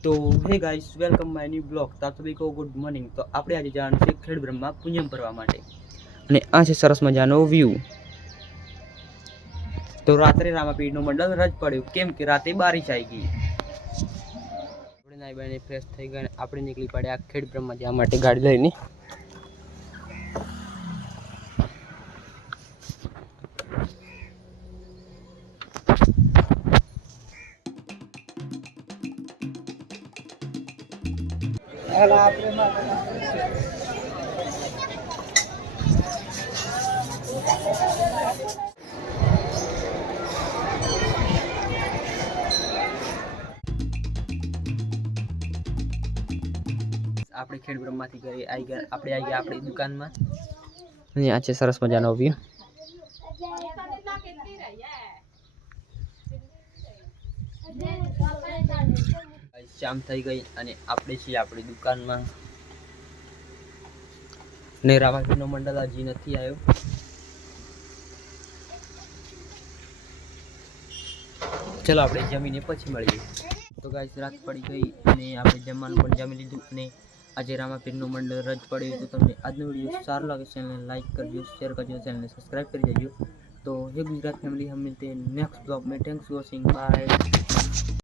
तो hey guys welcome my new blog. तो आप सभी को गुड मॉर्निंग। तो આપણે આજે જવાનું છે ખેડ બ્રહ્મા પૂજન કરવા માટે અને આ છે સરસ મજાનો વ્યૂ। તો રાત્રે રામાપીરનું મંડળ રજ પડ્યું કેમ કે રાતે બારિશ આવી ગઈ। આપણે નાઈ બાઈને ફ્રેશ થઈ ગયા અને આપણે નીકળી પડ્યા ખેડ બ્રહ્મા જવા માટે ગાડી લઈને। આપણે ખેડ બ્રહ્માથી ઘરે આવી ગયા। આપણે આવી ગયા આપણી દુકાનમાં અને આ છે સરસ મજાનો વ્યૂ। શામ થઈ ગઈ અને આપણે છીએ આપણી દુકાનમાં ને રામાપીરનો મંડળ હજી નથી આવ્યો। ચલો આપણે જમીને પછી મળીએ। તો ગાઈસ રાત પડી ગઈ અને આપણે જમવાનું પણ જમી લીધું અને આજે રામાપીરનું મંડળ રજ પડ્યું। તો તમને આજનો વિડીયો સારો લાગે ચેનલને લાઈક કરજો, शेयर करજો, चैनल ने सब्सक्राइब कर दीजिए। तो ये गुजरात फैमिली हम मिलते हैं नेक्स्ट ब्लॉग में। Thanks for watching, bye.